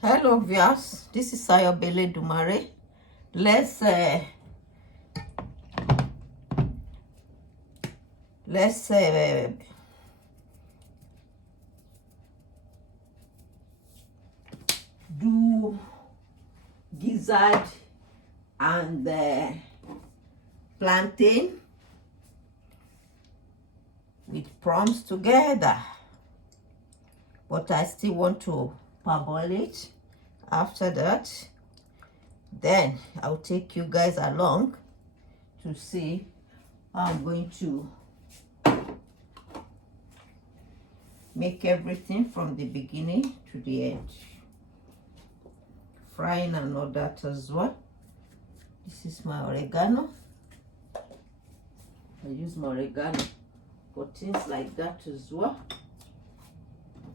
Hello viewers, this is Aya Oba Eledumare. Let's do gizzard and plantain with prawns together, but I still want to parboil it. After that, then I'll take you guys along to see how I'm going to make everything from the beginning to the end. Frying and all that as well. This is my oregano. I use my oregano for things like that as well.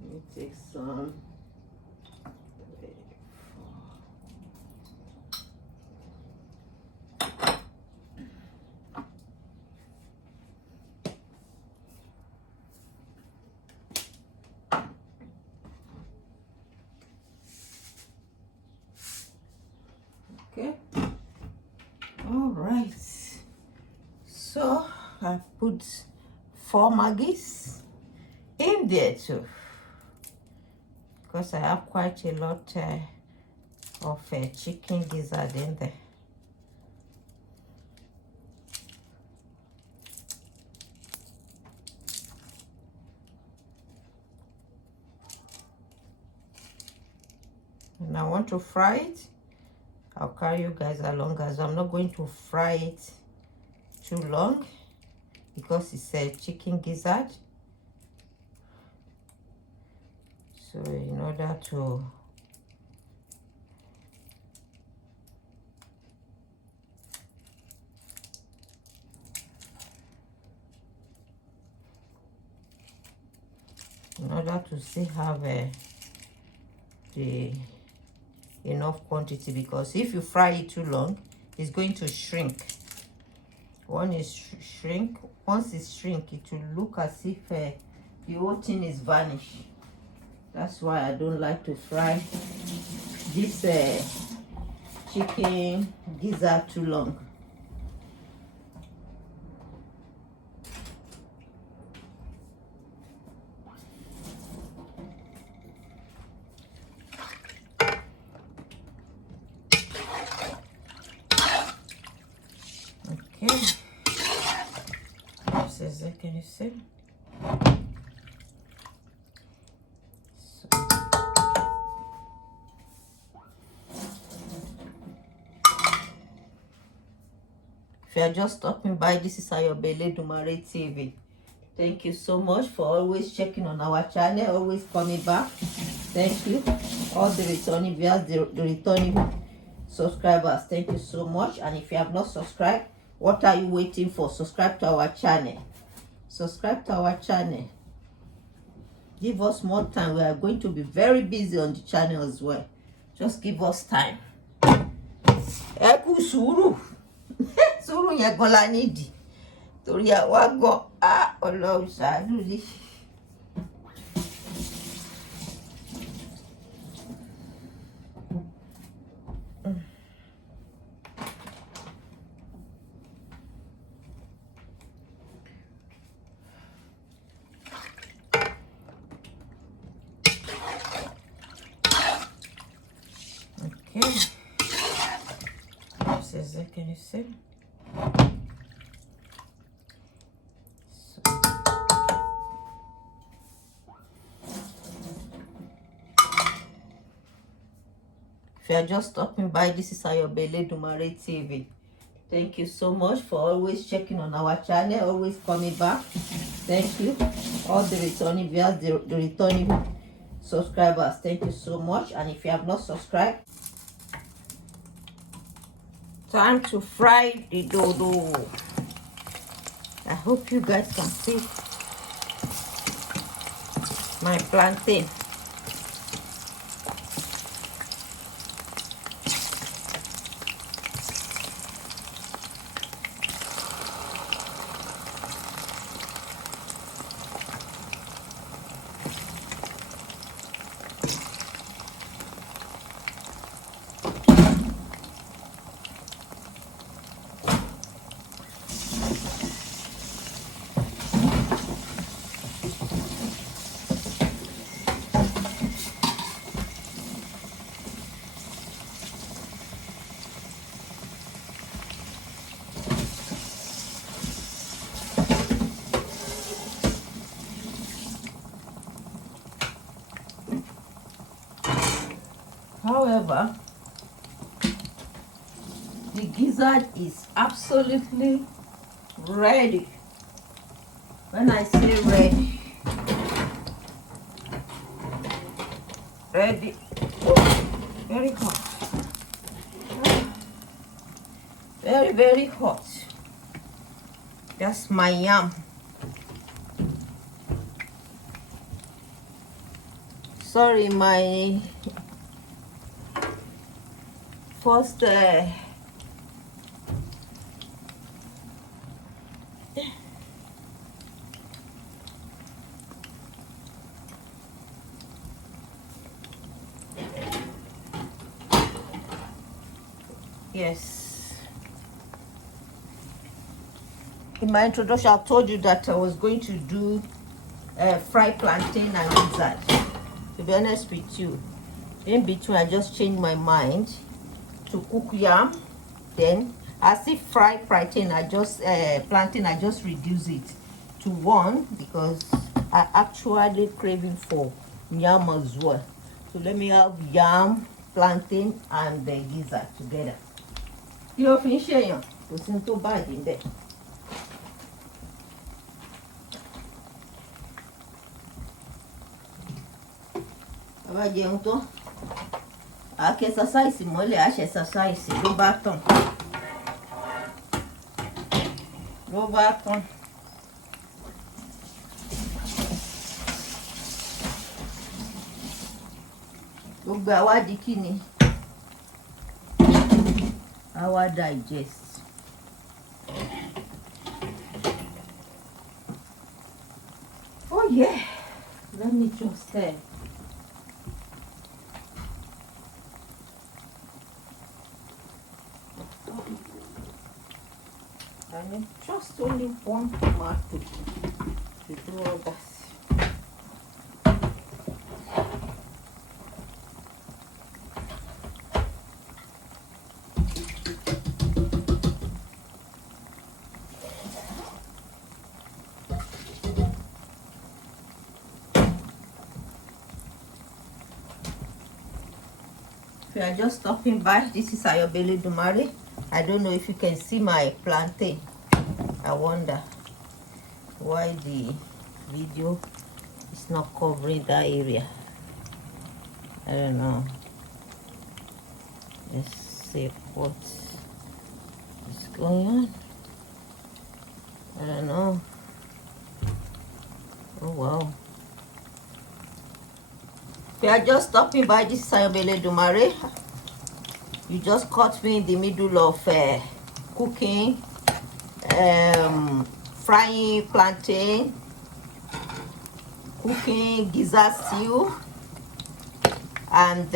Let me take some. Okay, all right, so I put 4 Maggies in there too, because I have quite a lot of chicken gizzard in there. And I want to fry it. I'll carry you guys along, as I'm not going to fry it too long because it's a chicken gizzard. So in order to still have the enough quantity, because if you fry it too long, it's going to shrink. Once it shrink, it will look as if the whole thing is vanished. That's why I don't like to fry this chicken gizzard too long. Can you see? So. If you are just stopping by, this is Aya Oba Eledumare TV. Thank you so much for always checking on our channel, always coming back. Thank you. All the returning viewers, the returning subscribers, thank you so much. And if you have not subscribed, what are you waiting for? Subscribe to our channel. Subscribe to our channel. Give us more time. We are going to be very busy on the channel as well. Just give us time. Eku sùúrù. Sùúrù yẹn gan la need. Torí àwa gan, Ọlọ́run ṣàánú ni. Okay. Can you see? So. If you are just stopping by, this is Aya Oba Eledumare TV. Thank you so much for always checking on our channel, always coming back. Thank you. All the returning viewers, the returning subscribers, thank you so much. And if you have not subscribed, time to fry the dodo. I hope you guys can see my plantain. However, the gizzard is absolutely ready. When I say ready, ready. Oh, very hot. Very, very hot. That's my yam. Sorry, my first yes. In my introduction, I told you that I was going to do fried plantain and gizzard. To be honest with you, in between I just changed my mind to cook yam. Then as if fried plantain, I just reduce it to one because I actually craving for yam as well. So let me have yam, plantain, and the gizzard together. You know, finish here. It's not too bad in there. Bàbá jẹun tó àáké exercise mọ́lẹ̀ àṣẹ exercise ló bá tàn gbogbo àwa di kí ni àwa digest. Oh yeah, let me just say. I need just only one tomato to do all that. If you are just stopping by, this is Aya Oba Eledumare. I don't know if you can see my plantain. I wonder why the video is not covering that area. I don't know. Let's see what is going on. I don't know. Oh wow. If you are just stopping by, this is Aya Oba Eledumare. You just caught me in the middle of cooking, frying plantain, cooking gizzard stew, and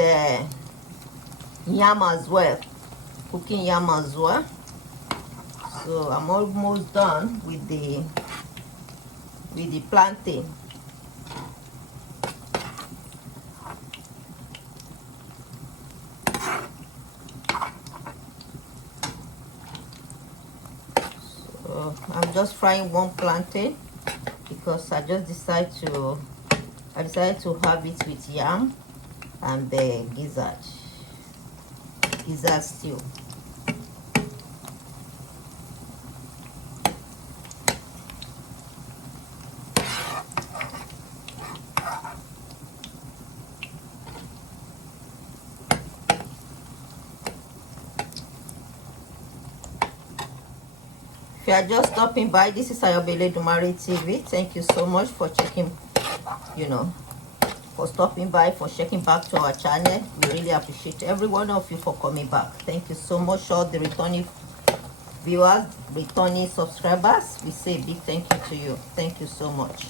yam as well. Cooking yam as well. So I'm almost done with the plantain. I'm just frying one plantain because I decided to have it with yam and the gizzard stew. If you are just stopping by, this is Aya Oba Eledumare TV. Thank you so much for checking, for stopping by, for checking back to our channel. We really appreciate every one of you for coming back. Thank you so much, all the returning viewers, returning subscribers. We say a big thank you to you. Thank you so much.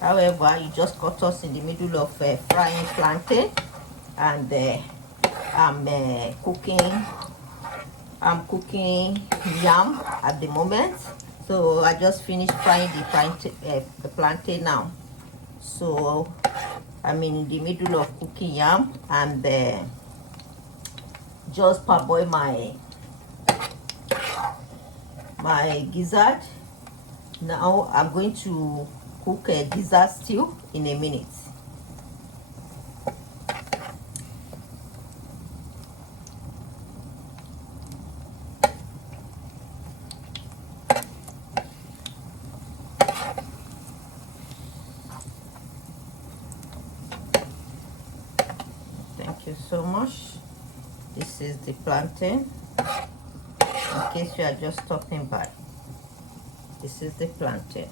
However, you just caught us in the middle of frying plantain, and I'm cooking yam at the moment. So I just finished frying the plantain now. So I'm in the middle of cooking yam and just parboil my gizzard. Now I'm going to cook a gizzard stew in a minute. Thank you so much. This is the plantain. In case you are just stopping by, this is the plantain.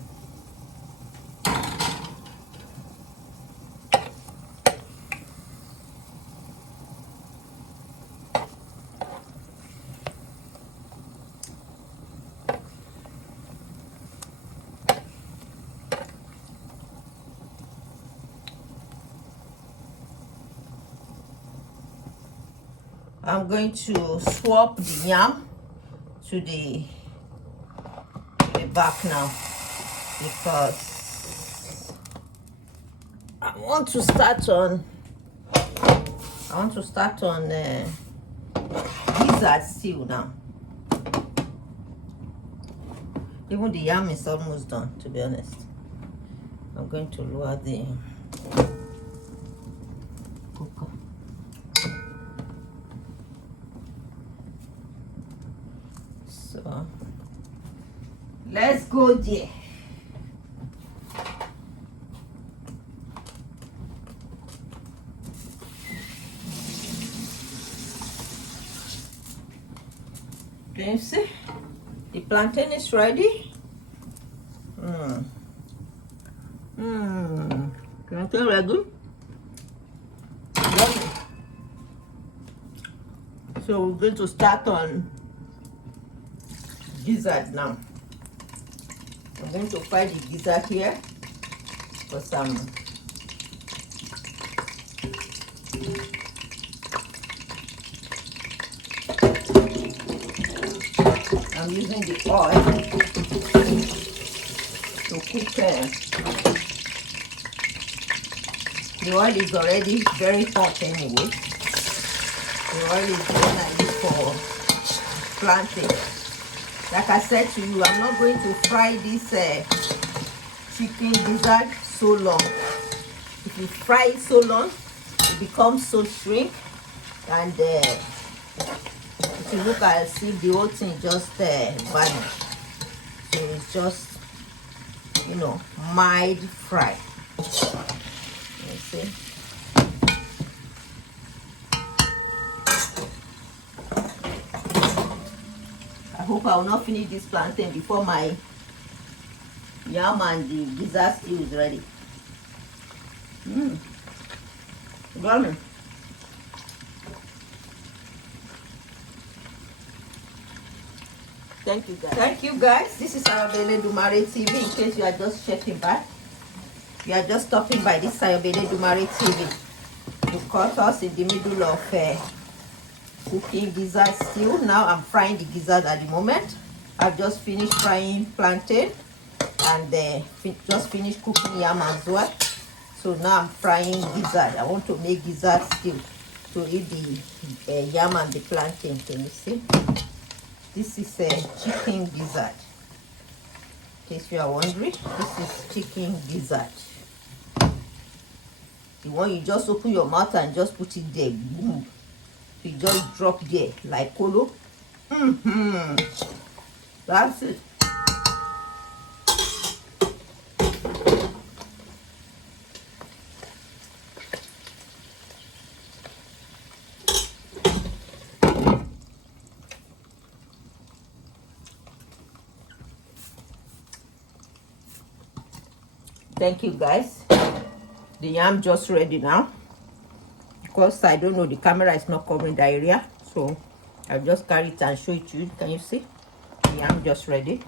I'm going to swap the yam to the back now, because I want to start on gizzard stew now. Even the yam is almost done, to be honest. I'm going to lower the cooker. So let's go there. Can you see? The plantain is ready. Plantain ready. Yummy. So we're going to start on gizzard now. I'm going to fry the gizzard here for some I'm using the oil to cook. The oil is already very hot anyway. The oil is very nice for planting. Like I said to you, I'm not going to fry this chicken gizzard so long. If you fry it so long, it becomes so shrink, and if you look at it, see the whole thing just vanish. So it's just, you know, mild fry. You see? I hope I will not finish this plantain before my yam and the gizzard stew is ready. Yummy. Thank you guys. Thank you guys. This is Aya Oba Eledumare TV. In case you are just checking back, you are just stopping by this Aya Oba Eledumare TV. You caught us in the middle of cooking gizzard stew. Now I'm frying the gizzard at the moment. I've just finished frying plantain and just finished cooking yam as well. So now I'm frying gizzard. I want to make gizzard stew to eat the yam and the plantain. Can you see? This is a chicken gizzard. In case you are wondering, this is chicken gizzard. The one you just open your mouth and just put it there. Boom. You just drop there like colo. That's it. Thank you guys. The yam just ready now. Because I don't know, the camera is not covering the area, so I'll just carry it and show it to you. Can you see? The yam just ready.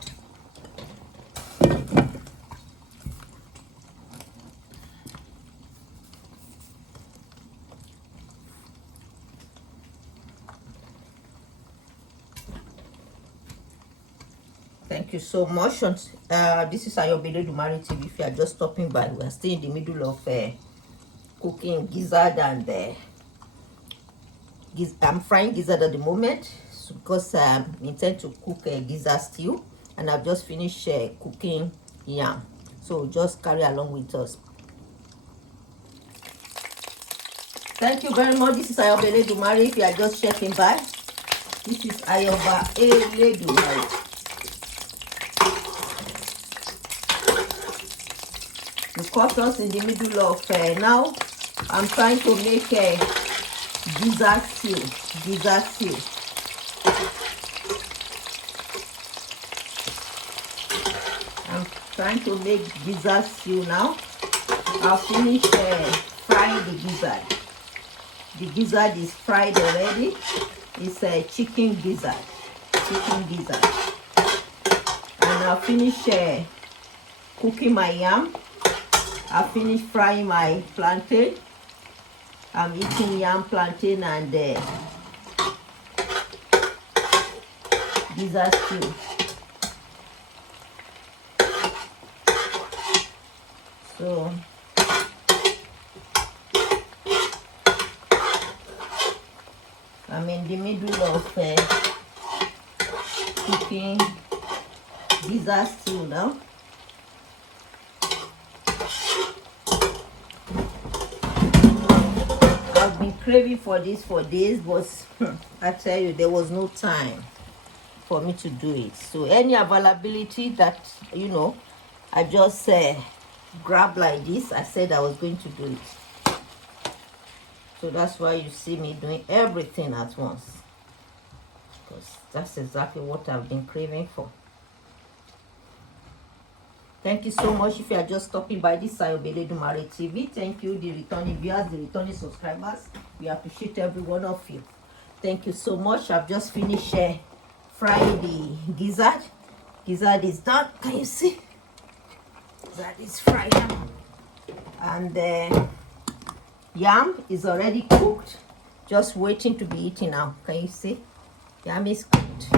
Thank you so much. This is Aya Oba Eledumare TV. If you are just stopping by, we are still in the middle of cooking gizzard and I'm frying gizzard at the moment because I intend to cook a gizzard stew, and I've just finished cooking yam. So just carry along with us. Thank you very much. This is Aya Oba Eledumare. If you are just checking by, this is Aya Oba Eledumare. You caught us in the middle of now I'm trying to make gizzard stew. Gizzard stew. I'm trying to make gizzard stew now. I'll finish frying the gizzard. The gizzard is fried already. It's a chicken gizzard. Chicken gizzard. And I'll finish cooking my yam. I'll finish frying my plantain. I'm eating yam, plantain, and gizzard stew. So I'm in the middle of cooking gizzard stew now. I've been craving for this for days, but I tell you, there was no time for me to do it. So any availability that, you know, I just grab like this, I said I was going to do it. So that's why you see me doing everything at once, because that's exactly what I've been craving for. Thank you so much. If you are just stopping by this Aya Oba Eledumare TV, thank you, the returning viewers, the returning subscribers. We appreciate every one of you. Thank you so much. I've just finished frying the gizzard. Gizzard is done. Can you see? Gizzard is fried now. And yam is already cooked, just waiting to be eaten now. Can you see? Yam is cooked.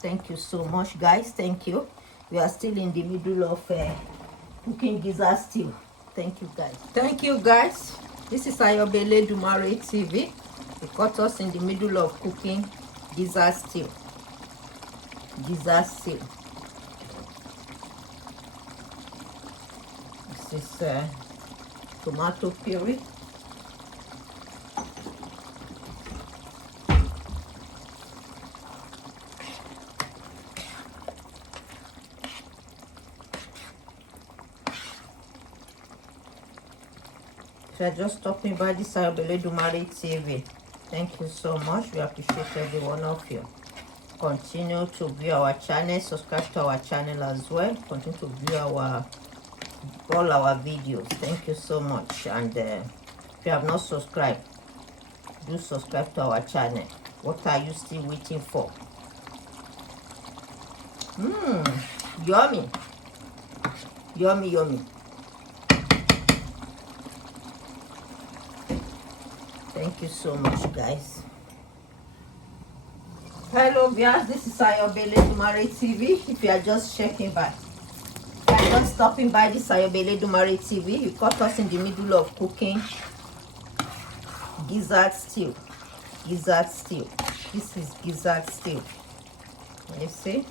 Thank you so much, guys. Thank you. We are still in the middle of cooking gizzard stew. Thank you, guys. Thank you, guys. This is Aya Oba Eledumare TV. We caught us in the middle of cooking gizzard stew. Gizzard stew. This is tomato puree. If you're just stopping by this Aya Oba Eledumare TV, thank you so much. We appreciate every one of you. Continue to view our channel, subscribe to our channel as well. Continue to view all our videos. Thank you so much. And if you have not subscribed, do subscribe to our channel. What are you still waiting for? Yummy. Yummy, yummy. Thank you so much, guys. Hello, viewers. This is Aya Oba Eledumare TV. If you are just checking by, if you are just stopping by this Aya Oba Eledumare TV, you caught us in the middle of cooking gizzard stew. Gizzard stew. This is gizzard stew. You see?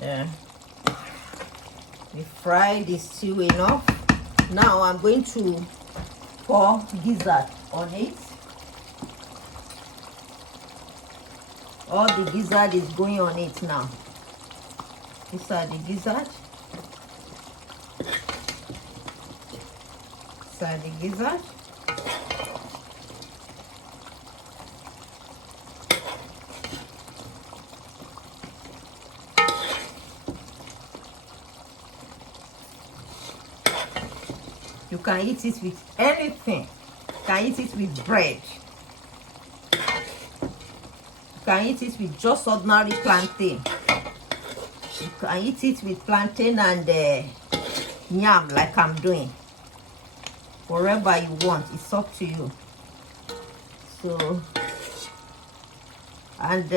Yeah. We fry the stew enough. Now I'm going to pour gizzard on it. All the gizzard is going on it now. These are the gizzard. These are the gizzard. You can eat it with anything. You can eat it with bread. You can eat it with just ordinary plantain. You can eat it with plantain and yam like I'm doing. Whatever you want, it's up to you. So, and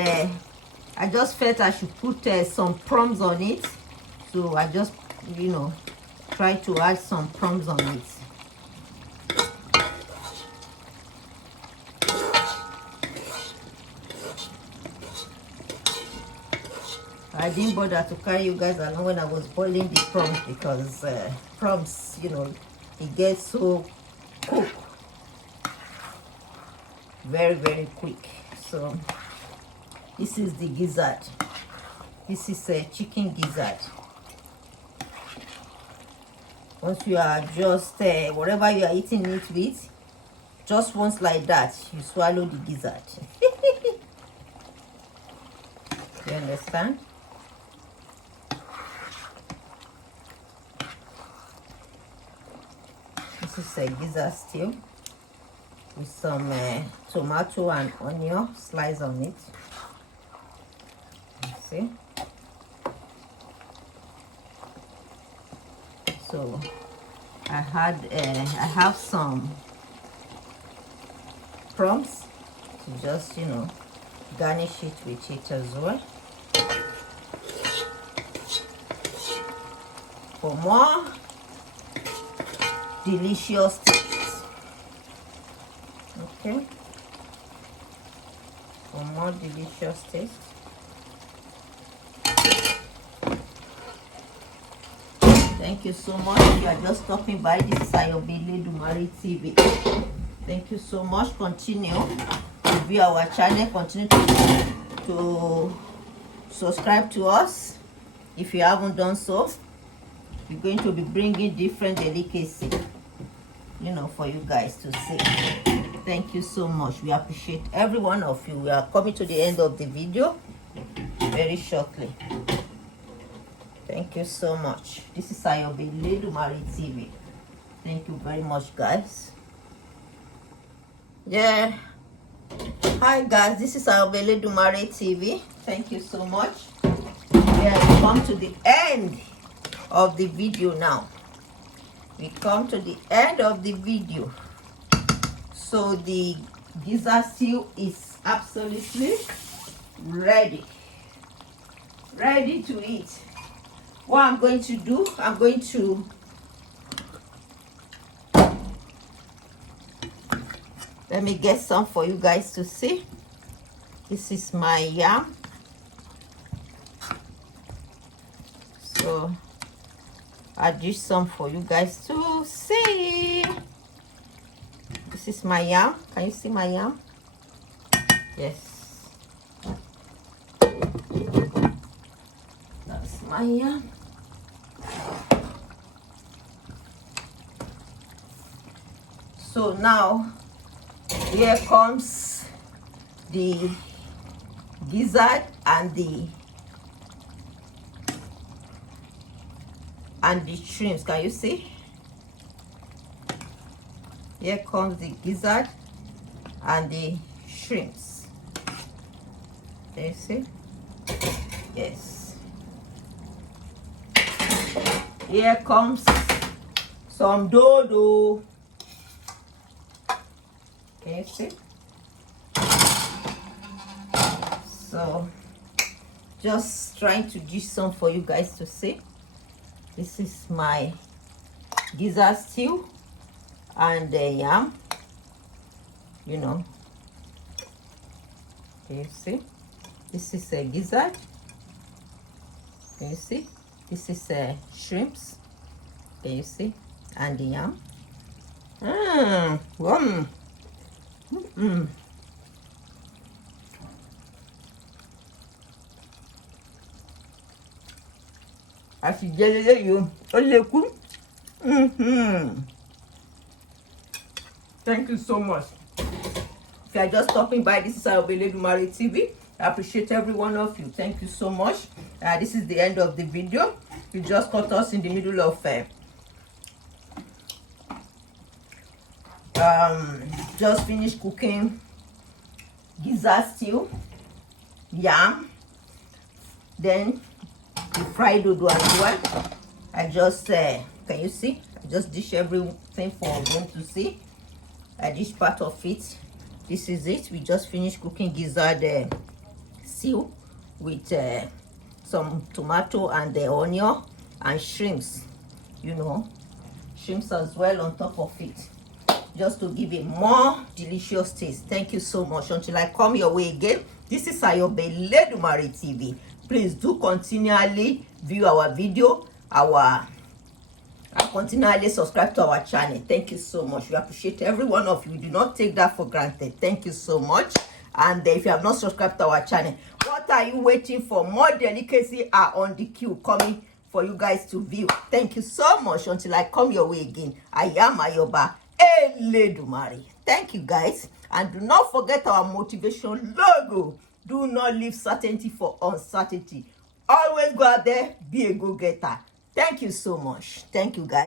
I just felt I should put some crumbs on it. So I just, you know, try to add some crumbs on it. I didn't bother to carry you guys along when I was boiling the crumbs, because crumbs, you know, it gets so cooked very, very quick. So this is the gizzard. This is a chicken gizzard. Once you are just whatever you are eating it with, just once like that, you swallow the gizzard. You understand? This is a gizzard stew with some tomato and onion slice on it. You see? So I have some crumbs to just garnish it with it as well. For more delicious taste. Okay, for more delicious taste. Thank you so much. If you are just stopping by, this is Aya Oba Eledumare TV. Thank you so much. Continue to view our channel. Continue to subscribe to us. If you haven't done so, we're going to be bringing different delicacies, for you guys to see. Thank you so much. We appreciate every one of you. We are coming to the end of the video very shortly. Thank you so much. This is Aya Oba Eledumare TV. Thank you very much, guys. Yeah. Hi, guys. This is Aya Oba Eledumare TV. Thank you so much. Yeah, we come to the end of the video now. We come to the end of the video. So the gizzard stew is absolutely ready to eat. What I'm going to do, I'm going to let me get some for you guys to see. This is my yam. So I'll dish some for you guys to see. This is my yam. Can you see my yam? Yes. That's my yam. So now here comes the gizzard and the shrimps. Can you see? Here comes the gizzard and the shrimps. Can you see? Yes. Here comes some dodo. Can you see? So just trying to dish some for you guys to see. This is my gizzard stew and the yam. Can you see? This is a gizzard. Can you see? This is a shrimps. Can you see? And the yam. Thank you so much. If you are just stopping by, this is Aya Oba Eledumare TV. I appreciate every one of you. Thank you so much. This is the end of the video. You just caught us in the middle of just finished cooking gizzard stew, yam, then the fried dodo as well. I just can you see? I just dish everything for them to see. I dish part of it. This is it. We just finished cooking gizzard stew with some tomato and the onion and shrimps. Shrimps as well on top of it, just to give it more delicious taste. Thank you so much. Until I come your way again, this is Aya Oba Eledumare TV. Please do continually view our video, continually subscribe to our channel. Thank you so much. We appreciate every one of you. Do not take that for granted. Thank you so much. And if you have not subscribed to our channel, what are you waiting for? More delicacy are on the queue, coming for you guys to view. Thank you so much. Until I come your way again, I am Aya Oba Eledumare. Thank you guys, and do not forget our motivation logo. Do not leave certainty for uncertainty. Always go out there, be a go-getter. Thank you so much. Thank you guys.